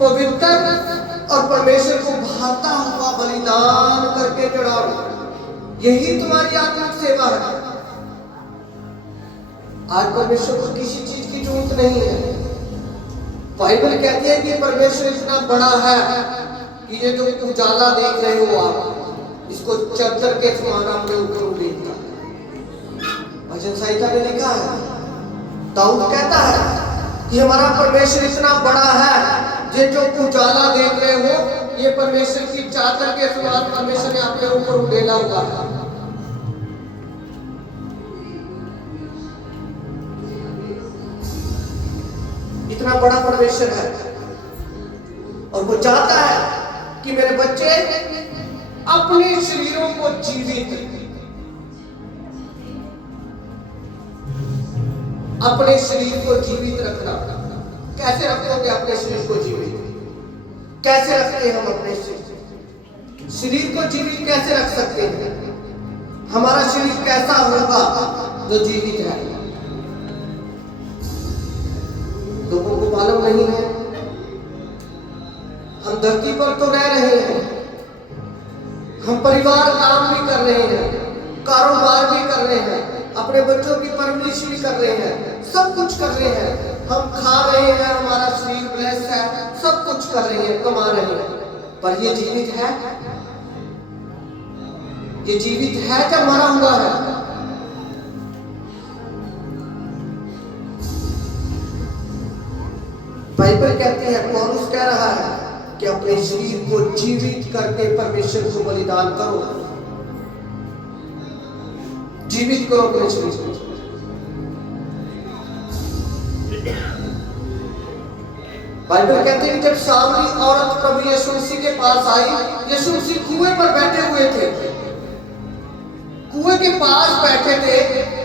पवित्र और परमेश्वर को भाता हुआ बलिदान करके चढ़ाओ। यही तुम्हारी आत्मिक सेवा है। आज परमेश्वर को किसी चीज की जरूरत नहीं है। बाइबल कहती है कि परमेश्वर इतना बड़ा है कि ये जो उजाला देख रहे हो आप, इसको चद्दर के समान अपने ऊपर उड़ेगा। भजन संहिता में लिखा है, दाऊद कहता है कि हमारा परमेश्वर इतना बड़ा है, ये जो उजाला देख रहे हो ये परमेश्वर की चादर के समान परमेश्वर ने अपने ऊपर उड़ेला हुआ है। इतना बड़ा परमेश्वर है और वो चाहता है कि मेरे बच्चे अपने शरीरों को जीवित, अपने शरीर को जीवित रखना। कैसे रखोगे अपने शरीर को जीवित? कैसे रखते हैं हम अपने शरीर को जीवित? कैसे रख सकते हैं? हमारा शरीर कैसा होगा जो जीवित है? लोगों को मालूम नहीं है। हम धरती पर तो रह रहे हैं, हम परिवार काम भी कर रहे हैं, कारोबार भी कर रहे हैं, अपने बच्चों की परवरिश भी कर रहे हैं, सब कुछ कर रहे हैं। हम खा रहे हैं, हमारा शरीर ब्लेस है, सब कुछ कर रहे हैं, कमा रहे हैं, पर ये जीवित है? ये जीवित है क्या मरा हुआ है? बाइबल कहती है, पौलुस कह रहा है कि अपने शरीर को जीवित करके परमेश्वर को बलिदान करो। जीवित करो अपने शरीर को। बाइबल कहते हैं कि जब सामरी औरत प्रभु यीशु मसीह के पास आई, यीशु मसीह कुएं पर बैठे हुए थे, कुएं के पास बैठे थे,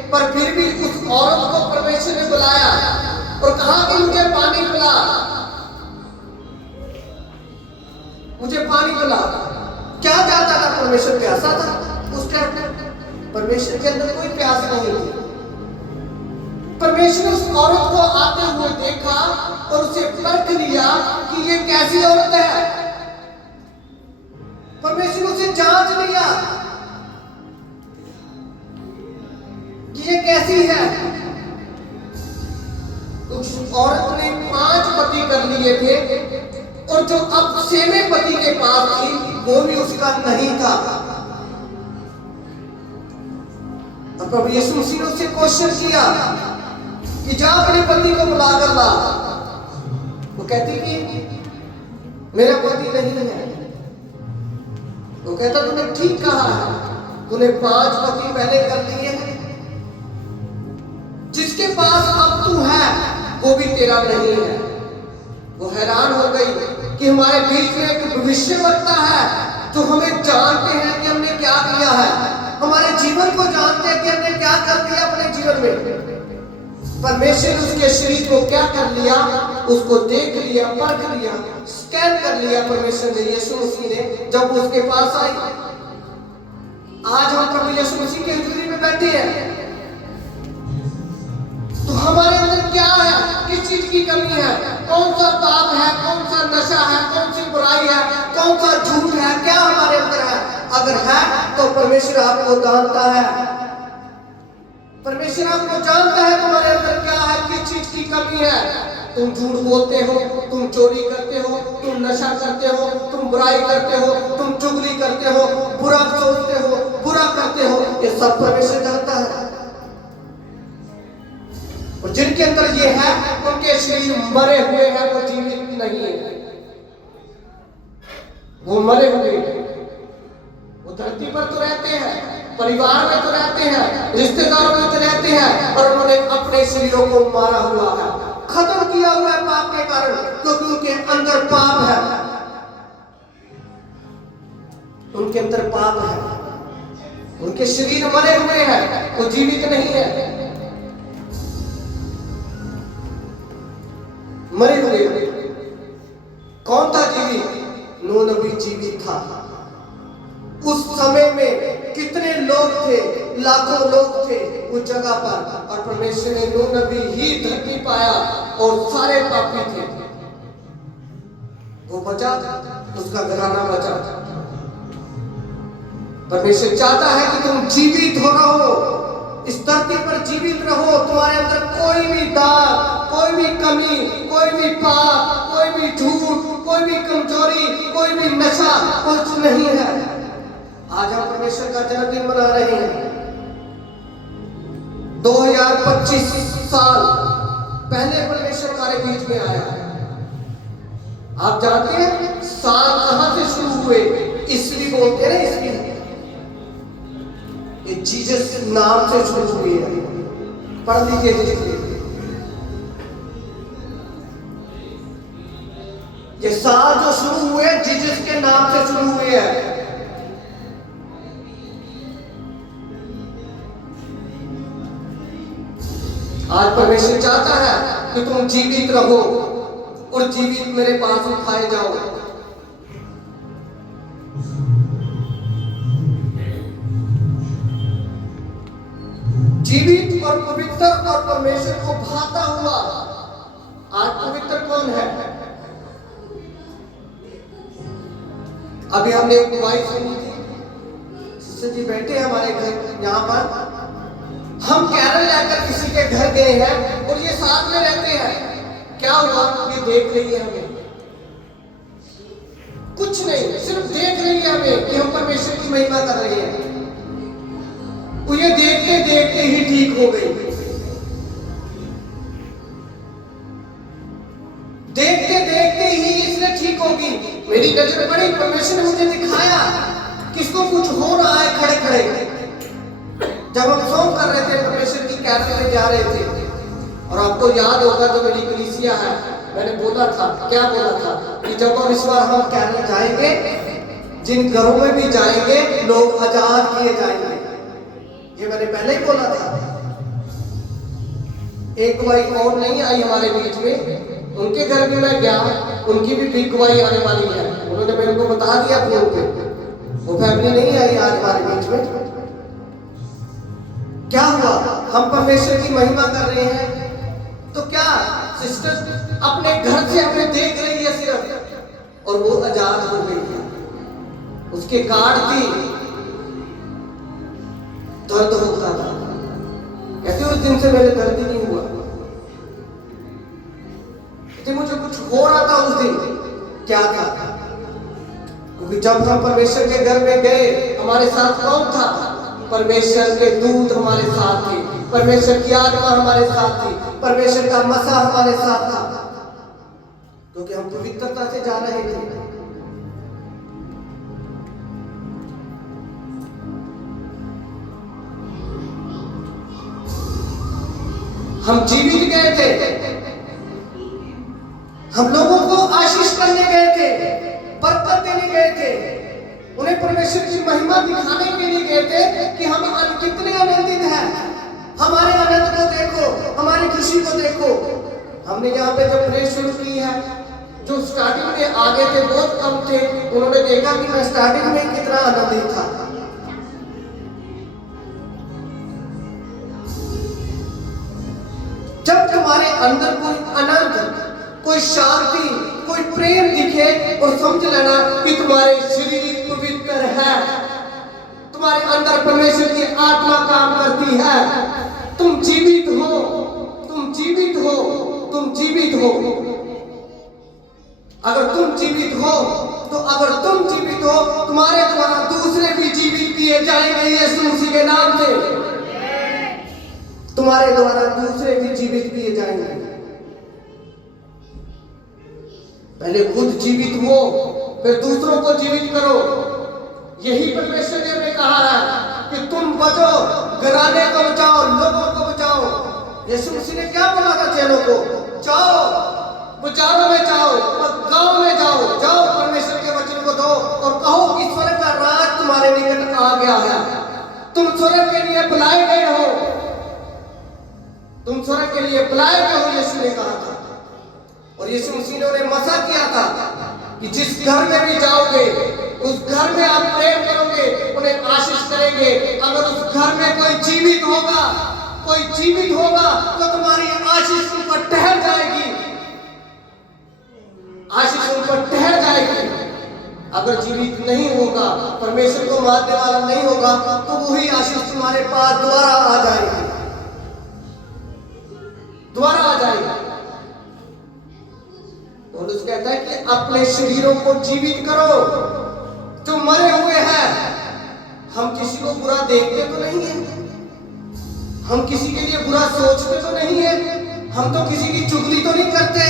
पर फिर भी उस औरत को परमेश्वर ने बुलाया और कहा कि मुझे पानी पिला, मुझे पानी पिला। क्या चाहता था परमेश्वर? प्यासा था उसके? परमेश्वर के अंदर कोई प्यास नहीं थी। परमेश्वर उस औरत को आते हुए देखा और उसे परख लिया कि ये कैसी औरत है। परमेश्वर उसे जांच लिया कि ये कैसी है। उस औरत ने 5 पति कर लिए थे और जो अब 6वें पति के पास थी वो भी उसका नहीं था। और प्रभु यीशु मसीह ने उससे क्वेश्चन किया कि जा अपने पति को बुला कर ला। वो कहती कि मेरा पति नहीं है। वो कहता तूने ठीक कहा है, तूने 5 पति पहले कर लिए हैं, जिसके पास अब तू है वो भी तेरा नहीं है। वो हैरान हो गई कि हमारे बीच में एक भविष्यवक्ता है जो हमें जानते हैं कि हमने क्या किया है, हमारे जीवन को जानते हैं कि हमने क्या कर दिया अपने जीवन में। परमेश्वर उसके शरीर को क्या कर लिया, उसको देख लिया, परख लिया, स्कैन कर लिया परमेश्वर ने, यीशु मसीह ने, जब उसके पास आई। आज हम प्रभु यीशु मसीह की हजूरी में बैठे हैं, तो हमारे अंदर क्या है, किस चीज की कमी है, कौन सा पाप है, कौन सा नशा है, कौन सी बुराई है, कौन सा झूठ है, क्या हमारे अंदर है? अगर है तो परमेश्वर आपको जानता है। परमेश्वर आपको जानता है तुम्हारे अंदर क्या है, किस चीज की कमी है। तुम झूठ बोलते हो, तुम चोरी करते हो, तुम नशा करते हो, तुम बुराई करते हो, तुम चुगली करते हो, बुरा सोचते हो, बुरा करते हो, ये सब परमेश्वर जानता है। और जिनके अंदर ये है उनके शरीर मरे हुए हैं, वो जीवित नहीं है, वो मरे हुए हैं। वो धरती पर तो रहते हैं, परिवार में तो रहते हैं, रिश्तेदारों में तो रहते हैं, और उन्होंने अपने शरीरों को मारा हुआ है, खत्म किया हुआ है पाप के कारण, क्योंकि उनके अंदर पाप है, उनके अंदर पाप है, उनके शरीर मरे हुए हैं, वो जीवित नहीं है, मरे हुए। कौन था जीवित? नूह नबी जीवित था। उस समय में कितने लोग थे, लाखों लोग थे उस जगह पर, और परमेश्वर ने नूह नबी ही धरती पाया और सारे पापी थे। वो बचा, उसका घराना बचा। परमेश्वर चाहता है कि तुम जीवित हो रहो, इस धरती पर जीवित रहो। तुम्हारे अंदर कोई भी दाग, कोई भी कमी, कोई भी पाप, कोई भी झूठ, कोई भी कमजोरी, कोई भी नशा कुछ नहीं है। आज हम परमेश्वर का जन्मदिन मना रहे हैं। 2025 साल पहले परमेश्वर हमारे बीच में आया। आप जानते हैं साल कहां से शुरू हुए? ईस्वी बोलते हैं ना, ईस्वी। ये जीसस नाम से शुरू हुई है। पढ़ लीजिए हिस्ट्री। ये साल जो शुरू हुए जीसस के नाम से शुरू हुए हैं। आज परमेश्वर चाहता है कि तुम जीवित रहो और जीवित मेरे पास उठाए जाओ। जीवित और पवित्र और परमेश्वर को भाता हुआ। आज पवित्र कौन है? अभी हमने एक गवाही सुनी थी, सिस्टर जी बैठे हमारे घर यहाँ पर। हम केरल जाकर किसी के घर गए हैं और ये साथ में रहते हैं। क्या हुआ? ये देख रही है हमें, कुछ नहीं, सिर्फ देख रही है हमें कि हम परमेश्वर की महिमा कर रहे हैं। वो ये देखते देखते ही ठीक हो गई। देखते देखते ही इसने ठीक होगी। मेरी नजर पड़ी, परमेश्वर ने मुझे दिखाया कि इसको कुछ हो रहा है खड़े खड़े। जब हम सॉन्ग कर रहे थे, परमेश्वर की कैरल में जा रहे थे, और आपको याद होगा जो मेरी कलीसिया है, मैंने बोला था, क्या बोला था कि जब हम इस बार हम कैरल जाएंगे, जिन घरों में भी जाएंगे लोग आजाद किए जाएंगे। ये मैंने पहले ही बोला था। एक गवाही और नहीं आई हमारे बीच में, उनके घर भी मैं गया, उनकी भी बिग गवाही आने वाली है। उन्होंने मेरे को बता दिया फोन पे। वो फैमिली नहीं आई आज हमारे बीच में। क्या हुआ? हम परमेश्वर की महिमा कर रहे हैं, तो क्या सिस्टर अपने घर से हमें देख रही है सिर्फ, और वो आजाद हो गई है। उसके कार्ड थी, दर्द होता था। कहते उस दिन से मेरे दर्द ही नहीं हुआ। मुझे कुछ हो रहा था उस दिन। क्या था? क्योंकि जब हम परमेश्वर के घर में गए, हमारे साथ कौन था? परमेश्वर के दूत हमारे साथ थे, परमेश्वर की आत्मा हमारे साथ थी, परमेश्वर का मसा हमारे साथ था, क्योंकि हम पवित्रता से जा रहे थे। हम जीवित गए थे, हम लोगों को आशीष करने गए थे, बरकत देने गए थे, उन्हें परमेश्वर की महिमा दिखाने के लिए गए थे कि हम कितने आनंदित हैं। हमारे आनंद को देखो, हमारी खुशी को देखो। हमने यहाँ पे जब प्रे शुरू की है, जो स्टार्टिंग में आगे थे बहुत कम थे, उन्होंने देखा कि मैं स्टार्टिंग में कितना आनंदित था। जब तुम्हारे अंदर कोई आनंद, कोई शांति, कोई प्रेम दिखे, और समझ लेना कि तुम्हारे शरीर पवित्र है, तुम्हारे अंदर परमेश्वर की आत्मा काम करती है, तुम जीवित हो, तुम जीवित हो, तुम जीवित हो। अगर तुम जीवित हो, तो अगर तुम जीवित हो, तुम्हारे द्वारा दूसरे भी जीवित किए जाएंगे यीशु मसीह के नाम से। तुम्हारे द्वारा दूसरे भी जीवित किए जाएंगे। पहले खुद जीवित हो, फिर दूसरों को जीवित करो। यही परमेश्वर ने हमें कहा है कि तुम बचो, घराने को बचाओ, लोगों को बचाओ। यीशु मसीह ने क्या बोला था चेलों को? जाओ, बाजारों में जाओ, गांव में जाओ, जाओ परमेश्वर के वचन को दो और कहो कि स्वर्ग का राज तुम्हारे निकट आ गया है। तुम स्वर्ग के लिए बुलाए गए हो, तुम स्वर्ग के लिए बुलाए गए हो, यीशु ने कहा था। और यीशु मसीह ने उन्हें मसा किया था कि जिस घर में भी जाओगे, उस घर में आप प्रेम करोगे, उन्हें आशीष करेंगे। अगर उस घर में कोई जीवित होगा, कोई जीवित होगा, तो तुम्हारी आशीष उन पर ठहर जाएगी, आशीष उन पर ठहर अगर जीवित नहीं होगा, परमेश्वर को मानने वाला नहीं होगा, तो वही आशीष तुम्हारे पास दोबारा आ जाएगी, दोबारा आ जाएगी। पौलुस कहता है कि अपने शरीरों को जीवित करो जो मरे हुए हैं। हम किसी को बुरा देखते तो नहीं है, हम किसी के लिए बुरा सोचते तो नहीं है, हम तो किसी की चुगली तो नहीं करते,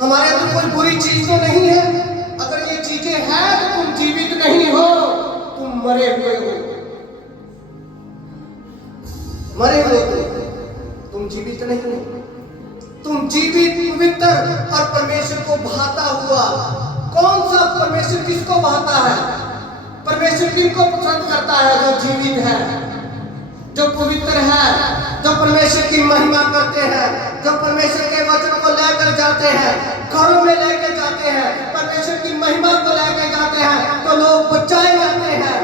हमारे अंदर कोई बुरी चीज तो नहीं है। अगर ये चीजें हैं तो तुम जीवित नहीं हो, तुम मरे हुए हो, मरे हुए हो, तुम जीवित नहीं हो। तुम जीवित, पवित्र और परमेश्वर को भाता हुआ। कौन सा परमेश्वर किसको भाता है? परमेश्वर किसको पसंद करता है? जो जीवित है, जो पवित्र है, जो परमेश्वर की महिमा करते हैं, जो परमेश्वर के वचन को लेकर जाते हैं, घरों में लेकर जाते हैं, परमेश्वर की महिमा को लेकर जाते हैं, तो लोग बचाए जाते हैं,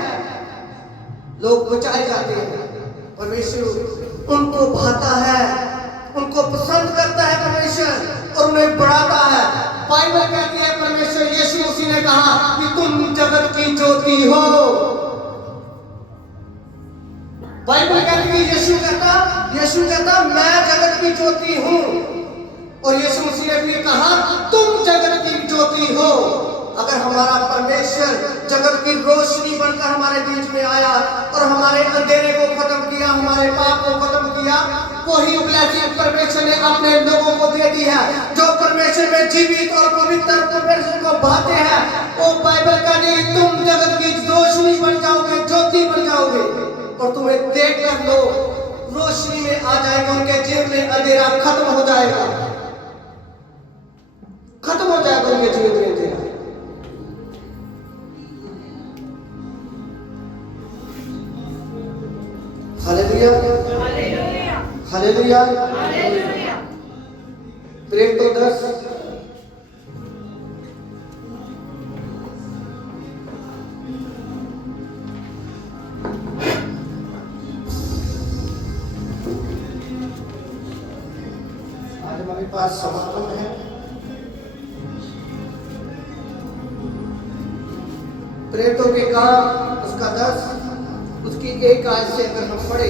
लोग बचाए जाते हैं। परमेश्वर उनको भाता है, उनको पसंद करता है परमेश्वर, और उन्हें बढ़ाता है। बाइबल कहती है, परमेश्वर यीशु मसीह ने कहा कि तुम जगत की ज्योति हो। बाइबल कहती है, यीशु कहता मैं जगत की ज्योति हूं, और यीशु मसीह ने भी कहा तुम जगत की ज्योति हो। अगर हमारा परमेश्वर जगत की रोशनी बनकर हमारे बीच में आया और हमारे अंधेरे को खत्म किया, हमारे पाप को खत्म किया, वही उपलब्धि परमेश्वर ने अपने लोगों को दे दी है, जो परमेश्वर में जीवित और पवित्र परमेश्वर को भाते हैं। वो बाइबल कहती है तुम जगत की रोशनी बन जाओगे, ज्योति बन जाओगे, और तुम्हें देखकर लोग रोशनी में आ जाएंगे, उनके जीवन में अंधेरा खत्म हो जाएगा, खत्म हो जाएगा उनके जीवन में अंधेरा। Hallelujah, hallelujah, hallelujah. प्रेम तो 10 आज हमारे पास समापन है। प्रेरितों के काम उसका 10 उसकी एक आयत से अगर हम पढ़े,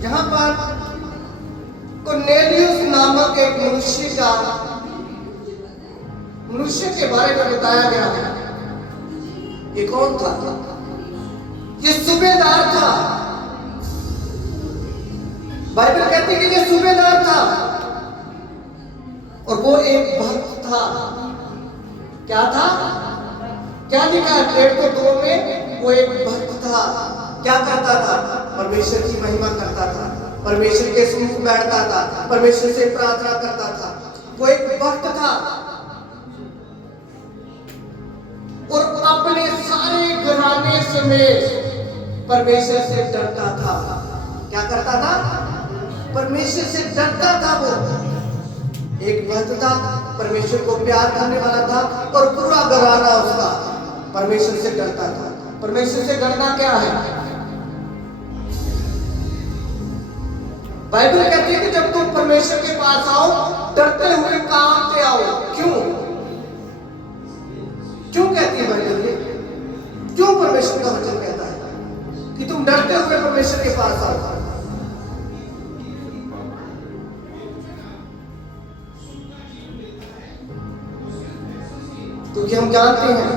जहां पर कुरनेलियुस नामक एक मनुष्य के बारे में बताया गया है। ये कौन था? ये सूबेदार था। बाइबल कहती है कि ये सूबेदार था, और वो एक भक्त था। क्या था? क्या लिखा है? प्रेरितों 2 में वो एक भक्त था। क्या करता था? परमेश्वर की महिमा करता था, परमेश्वर के समीप बैठता था, परमेश्वर से प्रार्थना करता था। वो एक भक्त था, और अपने सारे घराने समेत परमेश्वर से डरता था। क्या करता था? परमेश्वर से डरता था। वो एक भक्त था, परमेश्वर को प्यार करने वाला था, और पूरा घराना उसका परमेश्वर से डरता था। परमेश्वर से डरना क्या है? बाइबल कहती है कि जब तुम परमेश्वर के पास आओ, डरते हुए कांपते आओ। क्यों? क्यों कहती है बाइबल ये? क्यों परमेश्वर का वचन कहता है कि तुम डरते हुए परमेश्वर के पास आओ? क्योंकि हम जानते हैं,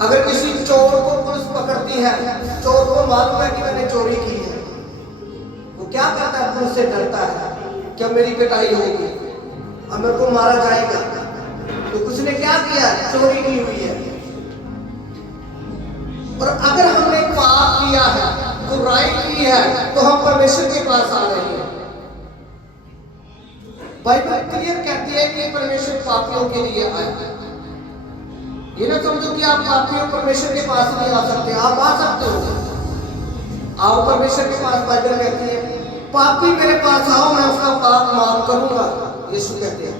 अगर किसी चोर को पुलिस पकड़ती है, चोर को मालूम है कि मैंने चोरी की है, वो क्या करता है? पुलिस से डरता है कि अब मेरी पिटाई होगी, अब मेरे को मारा जाएगा, तो कुछ ने क्या किया? चोरी की हुई है। और अगर हमने पाप किया है, बुराई की है, तो हम परमेश्वर के पास आ रहे हैं। बाइबल क्लियर कहती है कि परमेश्वर पापियों के लिए आया। ये ना समझो कि आप पापियों परमेश्वर के पास नहीं आ सकते, आप आ सकते हो, आओ परमेश्वर के पास। बाइबल कहती है पापी मेरे पास आओ, मैं उसका पाप माफ करूंगा। यीशु कहते हैं,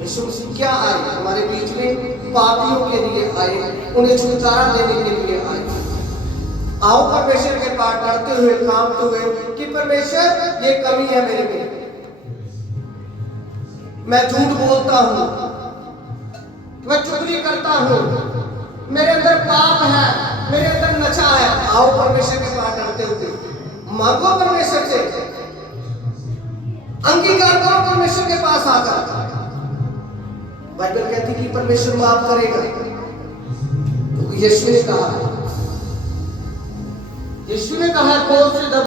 यीशु मसीह क्या आए? हमारे बीच में पापियों के लिए आए, उन्हें छुटकारा देने के लिए आए। आओ परमेश्वर के पास डरते हुए, कांपते हुए कि परमेश्वर ये कमी है मेरे में, मैं झूठ बोलता हूं, करता हूँ, मेरे अंदर पाप है, मेरे अंदर नशा है। आओ परमेश्वर के पास डरते हुए, मांगो परमेश्वर से, अंगीकार करो परमेश्वर के पास आकर। बाइबल कहती कि परमेश्वर माफ करेगा, तो यीशु ने कहा, यीशु ने कहा,